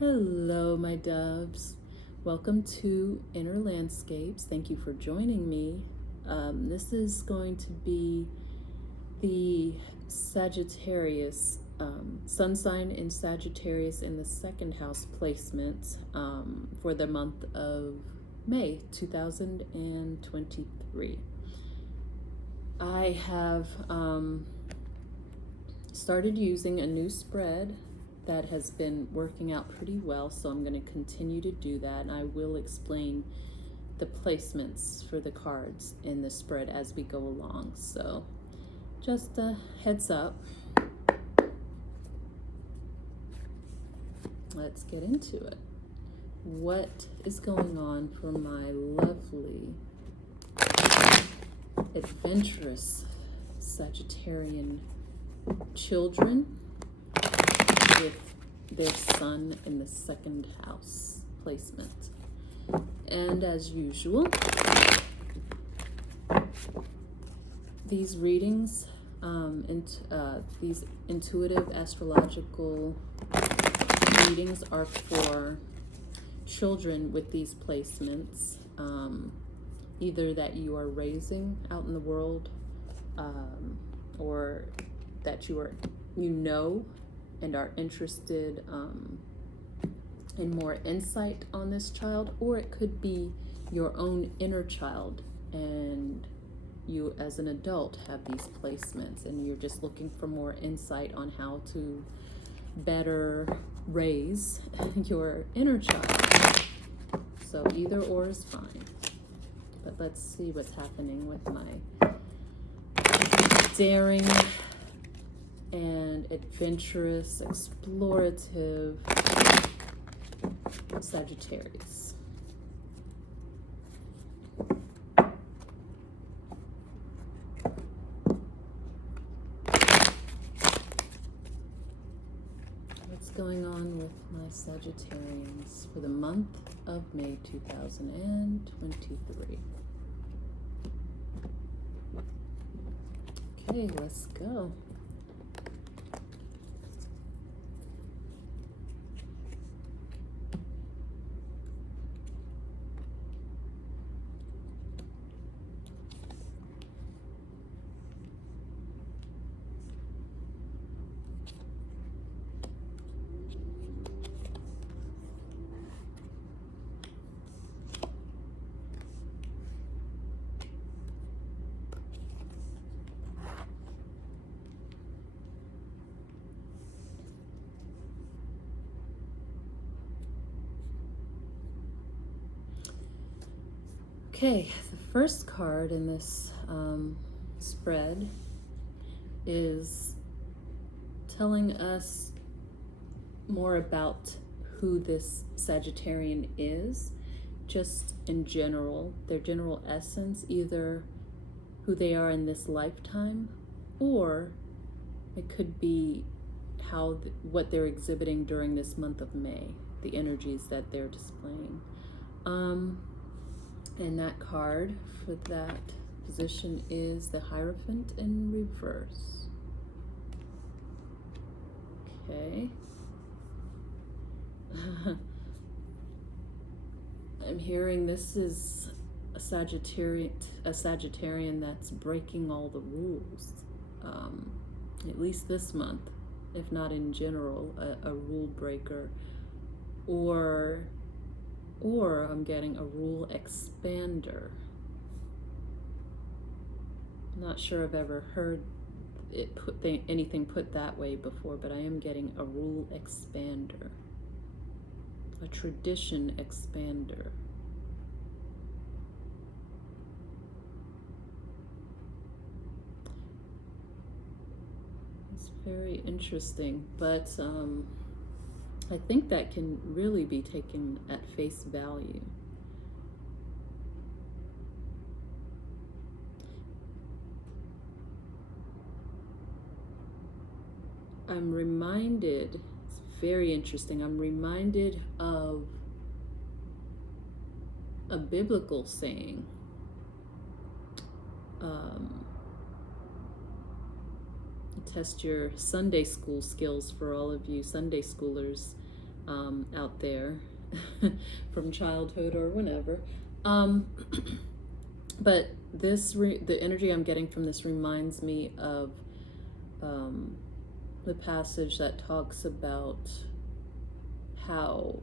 Hello, my doves. Welcome to Inner Landscapes. Thank you for joining me. This is going to be the Sagittarius, sun sign in Sagittarius in the second house placement for the month of May 2023. I have started using a new spread that has been working out pretty well, so I'm going to continue to do that, and I will explain the placements for the cards in the spread as we go along. So just a heads up. Let's get into it. What is going on for my lovely adventurous Sagittarian children with their sun in the second house placement? And as usual, these readings, these intuitive astrological readings are for children with these placements, either that you are raising out in the world, or that you know and are interested in more insight on this child, or it could be your own inner child and you as an adult have these placements and you're just looking for more insight on how to better raise your inner child. So either or is fine. But let's see what's happening with my daring and adventurous, explorative Sagittarius. What's going on with my Sagittarians for the month of May 2023? Okay, let's go. Okay, the first card in this spread is telling us more about who this Sagittarian is, just in general, their general essence, either who they are in this lifetime, or it could be what they're exhibiting during this month of May, the energies that they're displaying. And that card for that position is the Hierophant in reverse. Okay. I'm hearing this is a Sagittarian that's breaking all the rules, at least this month, if not in general, a rule breaker, or I'm getting a rule expander. I'm not sure I've ever heard anything put that way before, but I am getting a rule expander, a tradition expander. It's very interesting, but I think that can really be taken at face value. I'm reminded, it's very interesting, I'm reminded of a biblical saying. Test your Sunday school skills for all of you Sunday schoolers. out there from childhood or whenever. Um, but the energy I'm getting from this reminds me of the passage that talks about how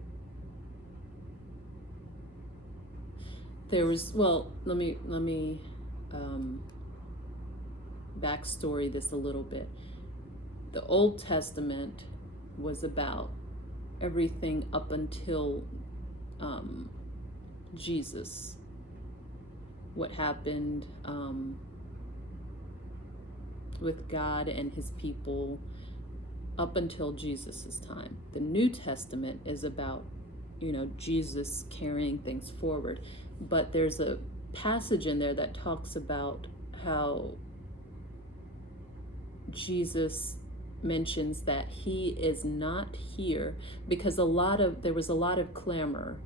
there was, well, let me backstory this a little bit. The Old Testament was about everything up until Jesus, what happened with God and his people up until Jesus's time. The New Testament is about, Jesus carrying things forward. But there's a passage in there that talks about how Jesus mentions that he is not here, because there was a lot of clamor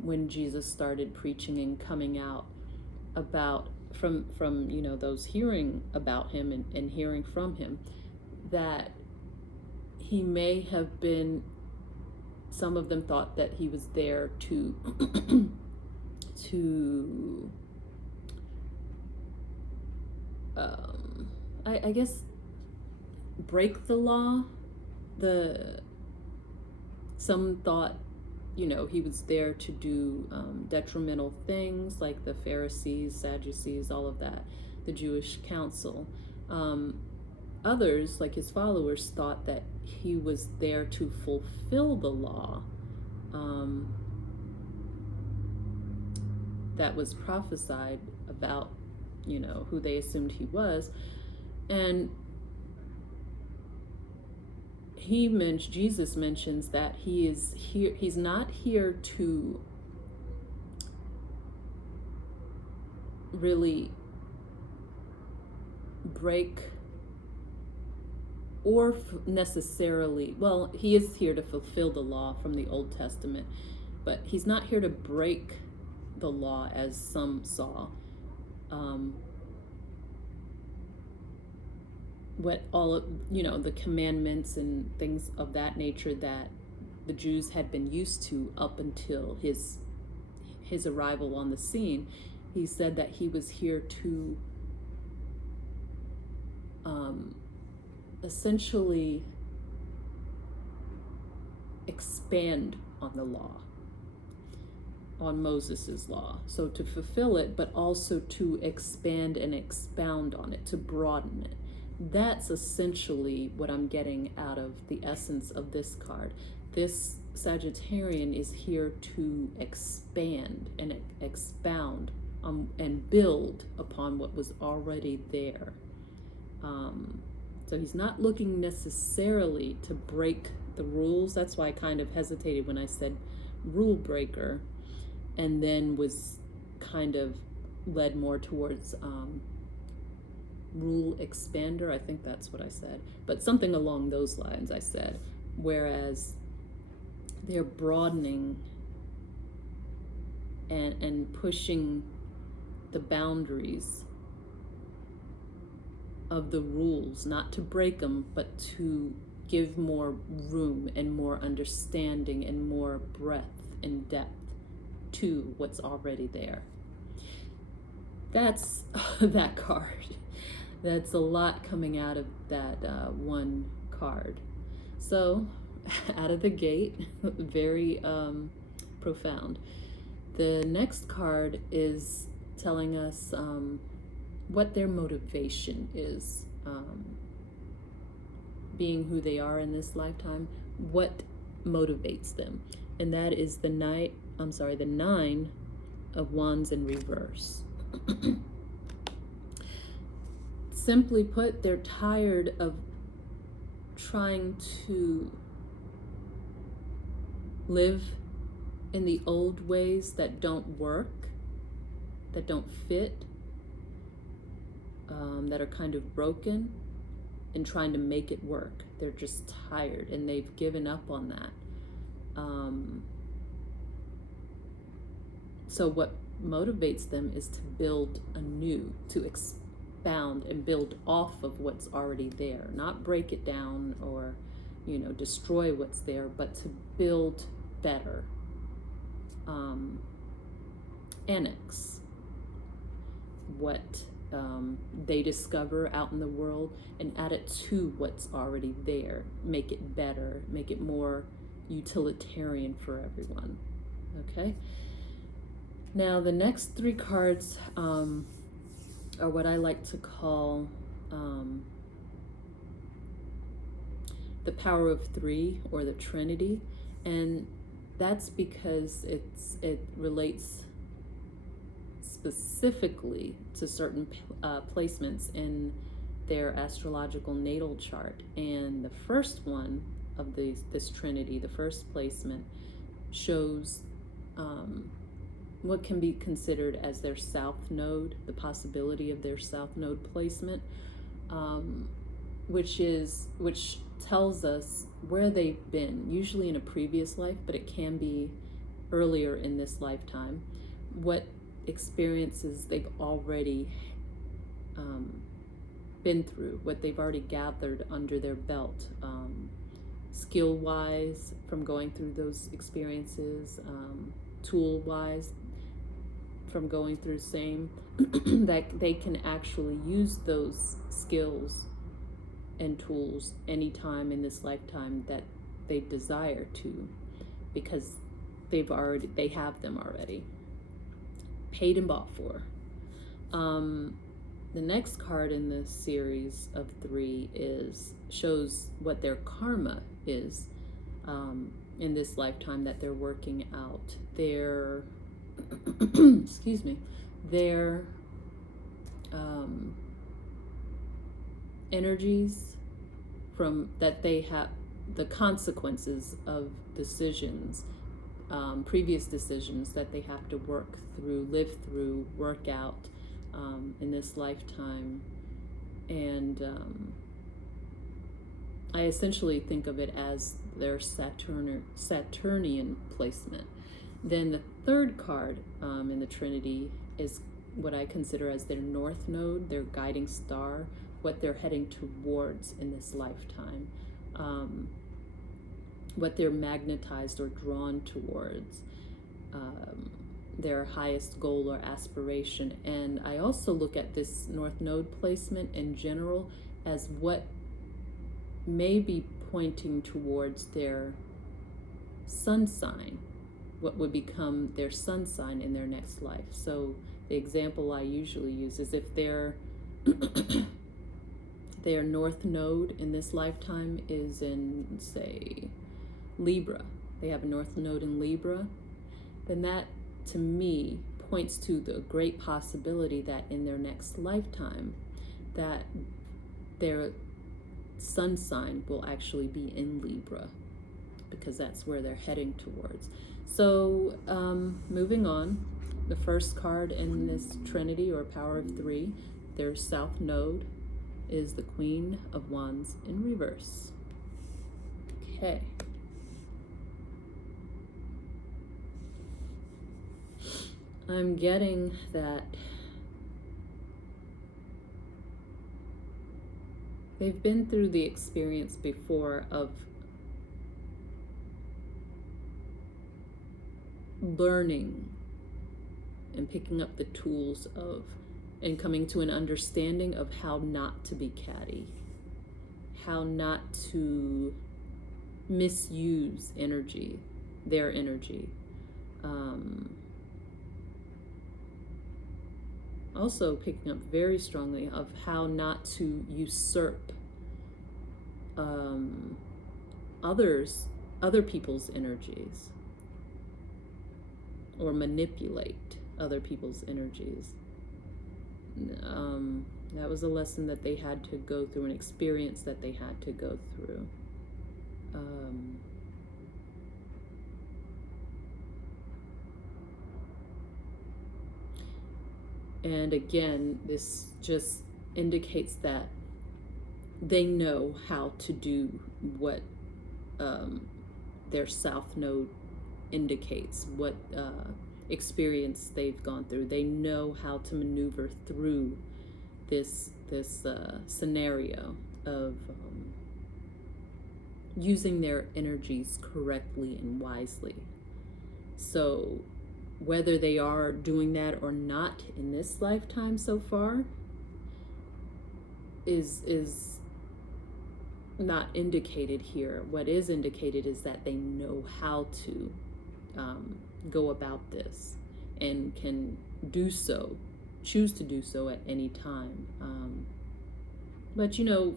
when Jesus started preaching and coming out about from those hearing about him and hearing from him, that he may have been, some of them thought that he was there to I guess break the law. Some thought, he was there to do detrimental things, like the Pharisees, Sadducees, all of that, the Jewish council. Others, like his followers, thought that he was there to fulfill the law that was prophesied about, who they assumed he was. And Jesus mentions that he is here, he's not here to really break or necessarily, well, he is here to fulfill the law from the Old Testament, but he's not here to break the law as some saw. What all of, the commandments and things of that nature that the Jews had been used to up until his arrival on the scene. He said that he was here to essentially expand on the law, on Moses's law. So to fulfill it, but also to expand and expound on it, to broaden it. That's essentially what I'm getting out of the essence of this card. This Sagittarian is here to expand and expound and build upon what was already there. So he's not looking necessarily to break the rules. That's why I kind of hesitated when I said rule breaker, and then was kind of led more towards rule expander. I think that's what I said, but something along those lines I said. Whereas they're broadening and pushing the boundaries of the rules, not to break them, but to give more room and more understanding and more breadth and depth to what's already there. That's that card. That's a lot coming out of that one card. So, out of the gate, very profound. The next card is telling us what their motivation is, being who they are in this lifetime, what motivates them. And that is the 9 of Wands in reverse. Simply put, they're tired of trying to live in the old ways that don't work, that don't fit, that are kind of broken, and trying to make it work. They're just tired, and they've given up on that. So what motivates them is to build anew, to expound and build off of what's already there, not break it down or destroy what's there, but to build better. Annex what they discover out in the world and add it to what's already there. Make it better, make it more utilitarian for everyone. Okay? Now, the next 3 cards are what I like to call the power of 3, or the Trinity, and that's because it relates specifically to certain placements in their astrological natal chart. And the first one of this Trinity, the first placement, shows what can be considered as their south node, the possibility of their south node placement, which tells us where they've been, usually in a previous life, but it can be earlier in this lifetime, what experiences they've already been through, what they've already gathered under their belt, skill-wise from going through those experiences, tool-wise from going through same, that they can actually use those skills and tools anytime in this lifetime that they desire to, because they have them already, paid and bought for. The next card in this series of 3 shows what their karma is in this lifetime that they're working out. Their excuse me, their energies from that they have, the consequences of decisions, previous decisions that they have to work through, live through, work out in this lifetime. And I essentially think of it as their Saturnian placement. Then the third card in the Trinity is what I consider as their north node, their guiding star, what they're heading towards in this lifetime, what they're magnetized or drawn towards, their highest goal or aspiration. And I also look at this north node placement in general as what may be pointing towards their sun sign, what would become their sun sign in their next life. So the example I usually use is if their north node in this lifetime is in, say, Libra, they have a north node in Libra, then that to me points to the great possibility that in their next lifetime that their sun sign will actually be in Libra, because that's where they're heading towards. So moving on, the first card in this Trinity or power of 3, their south node, is the Queen of Wands in reverse. Okay. I'm getting that they've been through the experience before of learning and picking up the tools of, and coming to an understanding of how not to be catty, how not to misuse energy, their energy. Also picking up very strongly of how not to usurp other people's energies, or manipulate other people's energies. That was a lesson that they had to go through, an experience that they had to go through. And again, this just indicates that they know how to do what their south node indicates, what experience they've gone through. They know how to maneuver through this scenario of using their energies correctly and wisely. So whether they are doing that or not in this lifetime so far is not indicated here. What is indicated is that they know how to go about this and can do so, choose to do so at any time. But you know,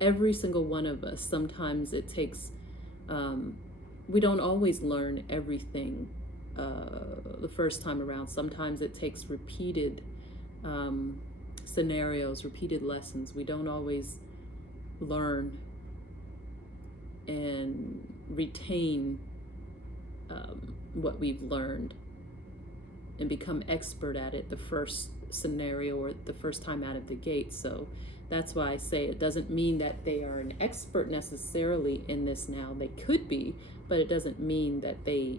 every single one of us, sometimes it takes, we don't always learn everything the first time around. Sometimes it takes repeated scenarios, repeated lessons. We don't always learn and retain what we've learned and become expert at it the first scenario or the first time out of the gate. So that's why I say it doesn't mean that they are an expert necessarily in this now. They could be, but it doesn't mean that they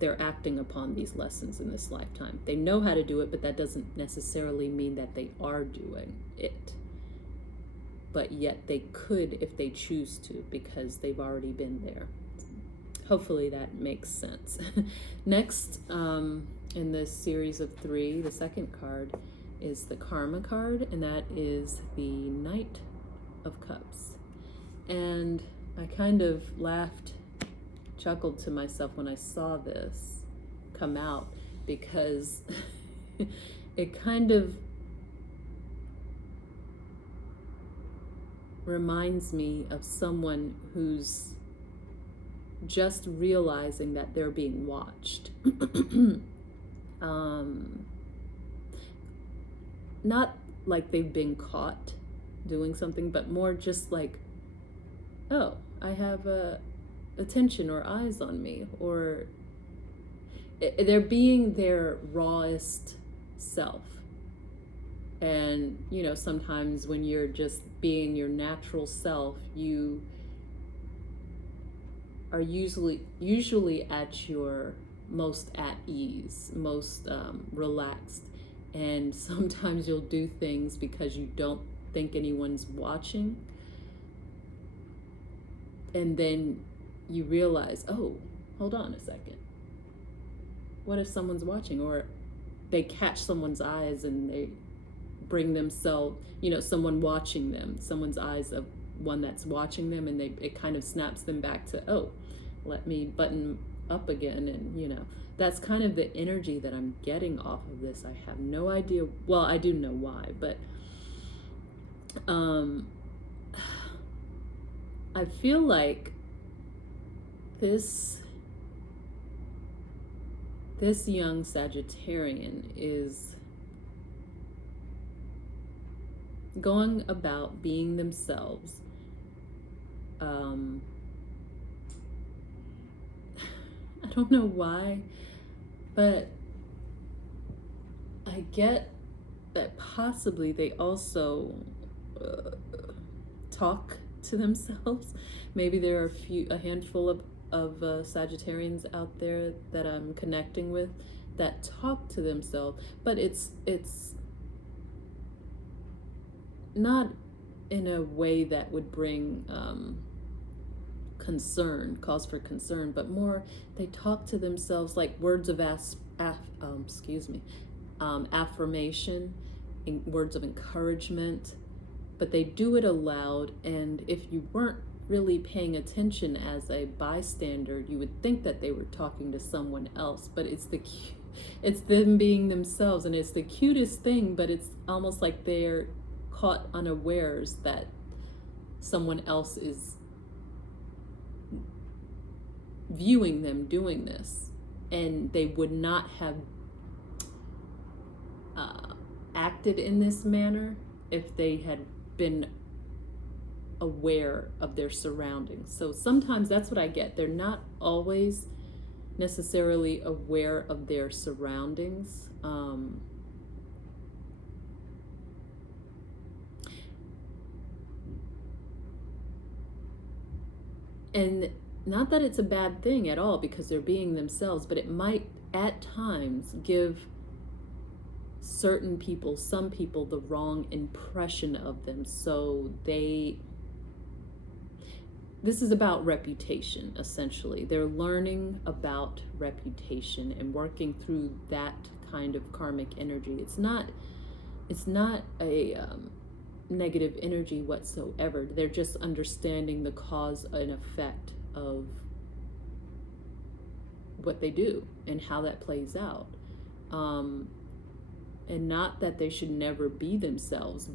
they're acting upon these lessons in this lifetime. They know how to do it, but that doesn't necessarily mean that they are doing it. But yet they could if they choose to, because they've already been there. Hopefully that makes sense. Next, in this series of 3, the second card is the Karma card, and that is the Knight of Cups. And I kind of chuckled to myself when I saw this come out, because it kind of reminds me of someone who's just realizing that they're being watched. Not like they've been caught doing something, but more just like, oh, I have attention or eyes on me, or they're being their rawest self. And you know, sometimes when you're just being your natural self, you are usually at your most at ease, most relaxed, and sometimes you'll do things because you don't think anyone's watching, and then you realize, oh, hold on a second, what if someone's watching? Or they catch someone's eyes and they bring themselves, you know, someone watching them, someone's eyes of one that's watching them, and it kind of snaps them back to, oh, let me button up again. And you know, that's kind of the energy that I'm getting off of this. I have no idea, well, I do know why, but I feel like this young Sagittarian is going about being themselves. I don't know why, but I get that possibly they also talk to themselves. Maybe there are a handful of Sagittarians out there that I'm connecting with that talk to themselves, but it's not in a way that would bring cause for concern, but more they talk to themselves like words of affirmation, words of encouragement, but they do it aloud. And if you weren't really paying attention as a bystander, you would think that they were talking to someone else, but it's them being themselves, and it's the cutest thing, but it's almost like they're caught unawares that someone else is viewing them doing this, and they would not have acted in this manner if they had been aware of their surroundings. So sometimes that's what I get. They're not always necessarily aware of their surroundings. And not that it's a bad thing at all, because they're being themselves, but it might at times give certain people, some people, the wrong impression of them. So this is about reputation, essentially. They're learning about reputation and working through that kind of karmic energy. It's not a negative energy whatsoever. They're just understanding the cause and effect of what they do and how that plays out. And not that they should never be themselves,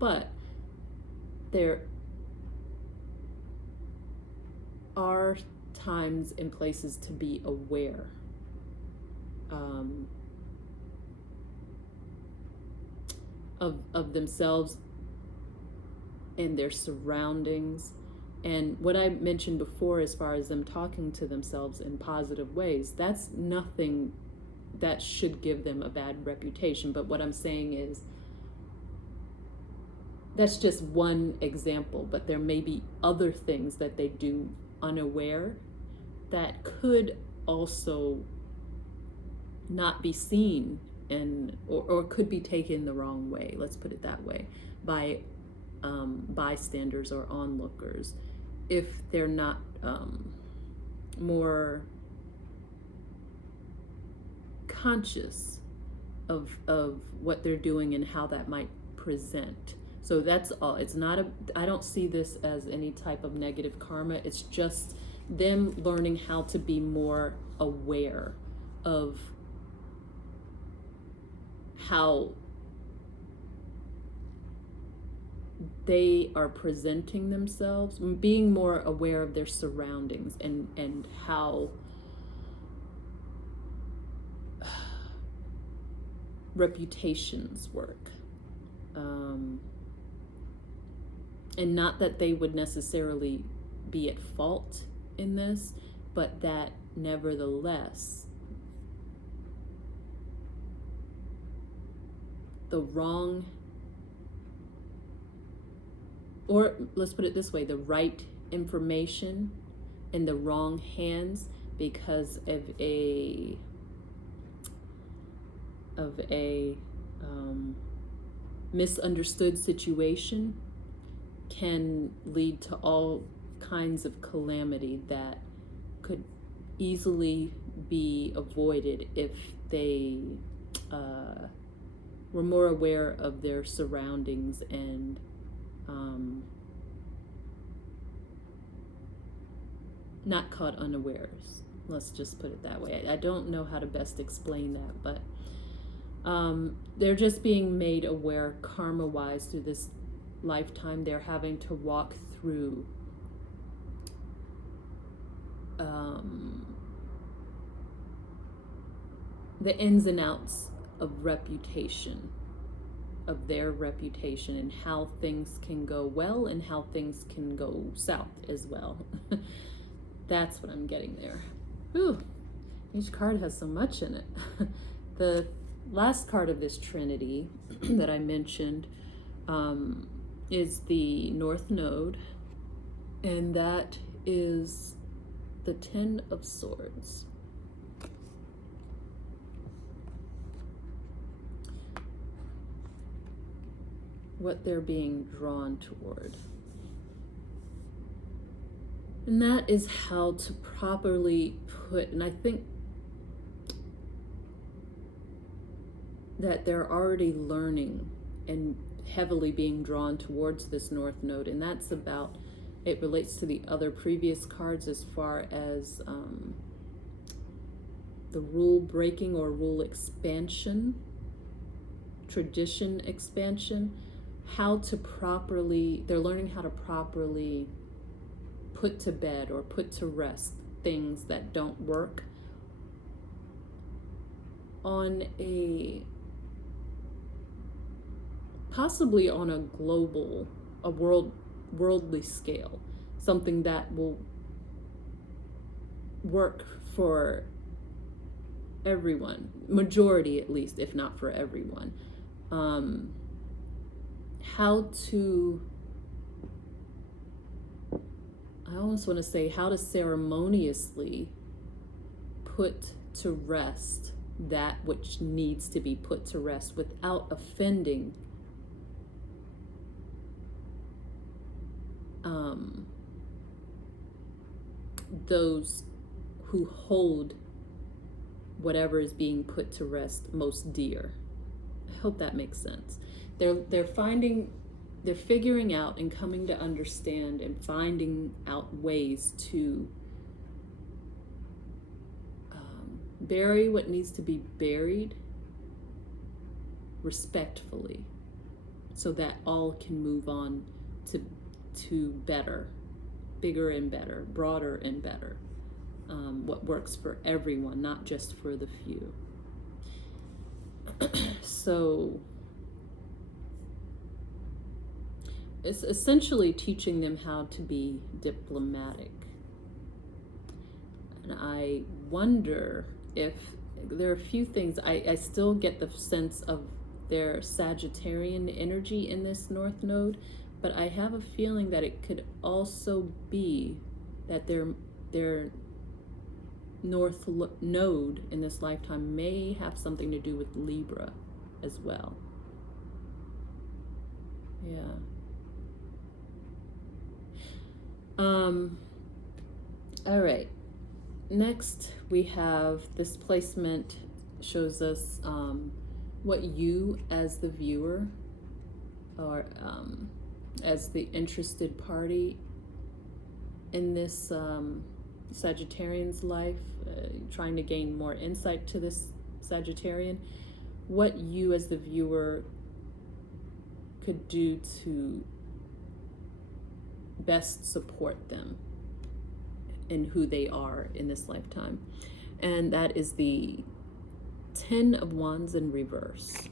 but there are times and places to be aware. Of themselves and their surroundings. And what I mentioned before, as far as them talking to themselves in positive ways, that's nothing that should give them a bad reputation. But what I'm saying is, that's just one example, but there may be other things that they do unaware that could also not be seen and or could be taken the wrong way, let's put it that way, by bystanders or onlookers, if they're not more conscious of what they're doing and how that might present. So that's all. It's not I don't see this as any type of negative karma. It's just them learning how to be more aware of how they are presenting themselves, being more aware of their surroundings and how reputations work. And not that they would necessarily be at fault in this, but that nevertheless, the wrong, or let's put it this way, the right information in the wrong hands because of a misunderstood situation can lead to all kinds of calamity that could easily be avoided if they were more aware of their surroundings and not caught unawares. Let's just put it that way. I don't know how to best explain that, but they're just being made aware karma-wise through this lifetime. They're having to walk through the ins and outs of reputation, of their reputation, and how things can go well and how things can go south as well. That's what I'm getting there. Whew. Each card has so much in it. The last card of this trinity that I mentioned is the North Node, and that is the Ten of Swords. What they're being drawn toward. And that is how to properly put, and I think that they're already learning and heavily being drawn towards this North Node, and that's about, it relates to the other previous cards as far as the rule breaking or rule expansion, tradition expansion, how to properly, they're learning how to properly put to bed or put to rest things that don't work on a, possibly on a global, worldly scale, something that will work for everyone, majority at least, if not for everyone. How to, I almost want to say how to ceremoniously put to rest that which needs to be put to rest without offending those who hold whatever is being put to rest most dear. I hope that makes sense. They're figuring out and coming to understand and finding out ways to bury what needs to be buried respectfully, so that all can move on to better, bigger and better, broader and better. What works for everyone, not just for the few. So it's essentially teaching them how to be diplomatic. And I wonder if there are a few things. I still get the sense of their Sagittarian energy in this North Node, but I have a feeling that it could also be that their North Node in this lifetime may have something to do with Libra as well. Yeah. All right. Next, we have this placement shows us what you as the viewer or as the interested party in this Sagittarian's life, trying to gain more insight to this Sagittarian, what you as the viewer could do to best support them in who they are in this lifetime. And that is the 10 of Wands in reverse.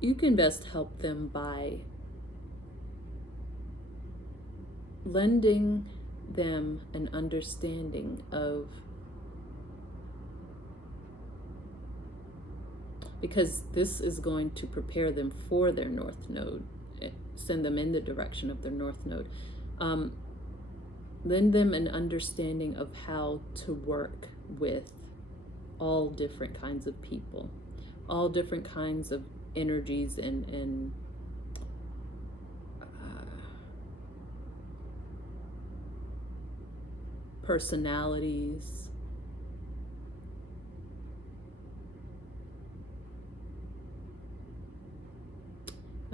You can best help them by lending them an understanding of, because this is going to prepare them for their North Node, send them in the direction of their North Node. Lend them an understanding of how to work with all different kinds of people, all different kinds of energies and personalities.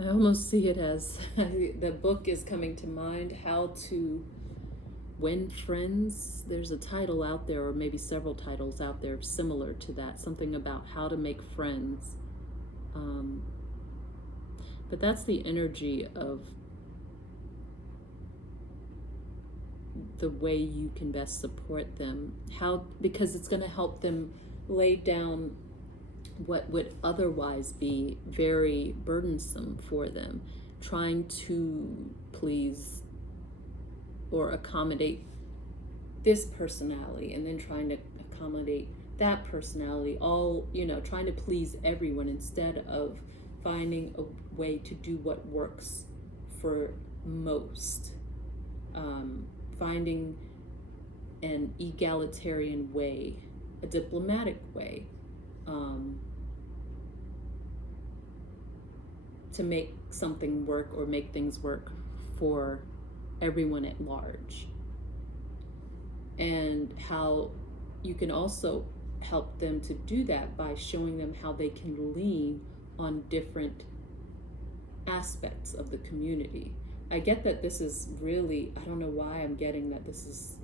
I almost see it as the book is coming to mind, How to Win Friends. There's a title out there, or maybe several titles out there similar to that, something about how to make friends. But that's the energy of the way you can best support them. Because it's going to help them lay down what would otherwise be very burdensome for them, trying to please or accommodate this personality and then trying to accommodate that personality, all, trying to please everyone instead of finding a way to do what works for most. Finding an egalitarian way, a diplomatic way, to make something work or make things work for everyone at large. And how you can also help them to do that by showing them how they can lean on different aspects of the community. I get that this is really, I don't know why I'm getting that this is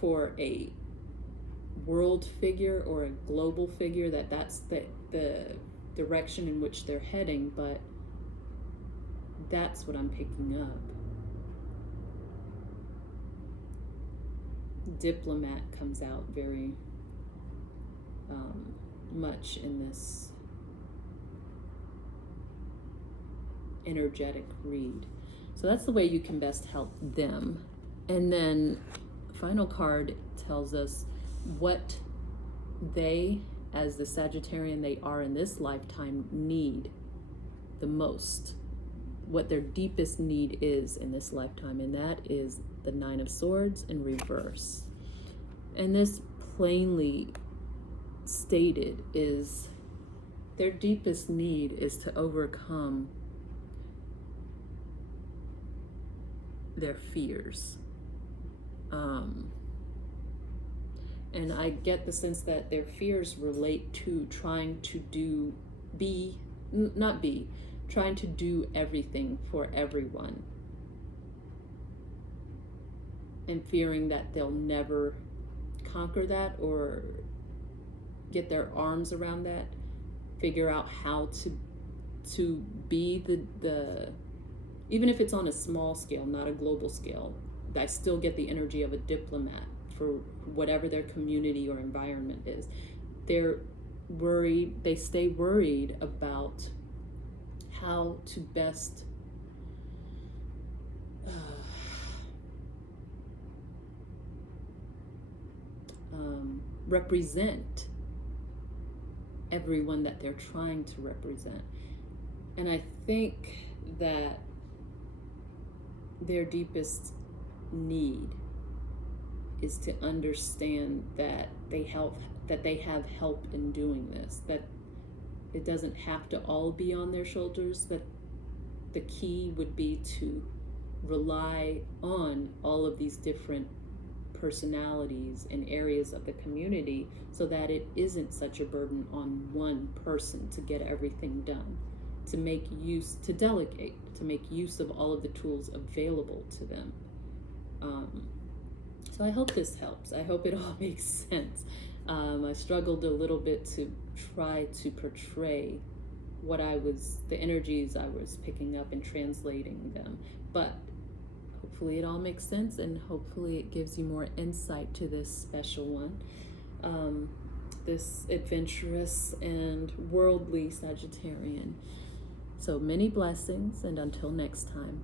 for a world figure or a global figure, that's the direction in which they're heading, but that's what I'm picking up. Diplomat comes out very much in this energetic read. So that's the way you can best help them. And then final card tells us what they, as the Sagittarian they are in this lifetime, need the most, what their deepest need is in this lifetime, and that is the Nine of Swords in reverse. And this plainly stated is their deepest need is to overcome their fears. And I get the sense that their fears relate to trying to trying to do everything for everyone, and fearing that they'll never conquer that or get their arms around that, figure out how to be the even if it's on a small scale, not a global scale. I still get the energy of a diplomat for whatever their community or environment is. They're worried, they stay worried about how to best represent everyone that they're trying to represent. And I think that their deepest need is to understand that they have help in doing this, that it doesn't have to all be on their shoulders, that the key would be to rely on all of these different personalities and areas of the community so that it isn't such a burden on one person to get everything done, to delegate, to make use of all of the tools available to them. So I hope this helps. I hope it all makes sense. I struggled a little bit to try to portray the energies I was picking up and translating them, but hopefully it all makes sense, and hopefully it gives you more insight to this special one, this adventurous and worldly Sagittarian. So many blessings, and until next time.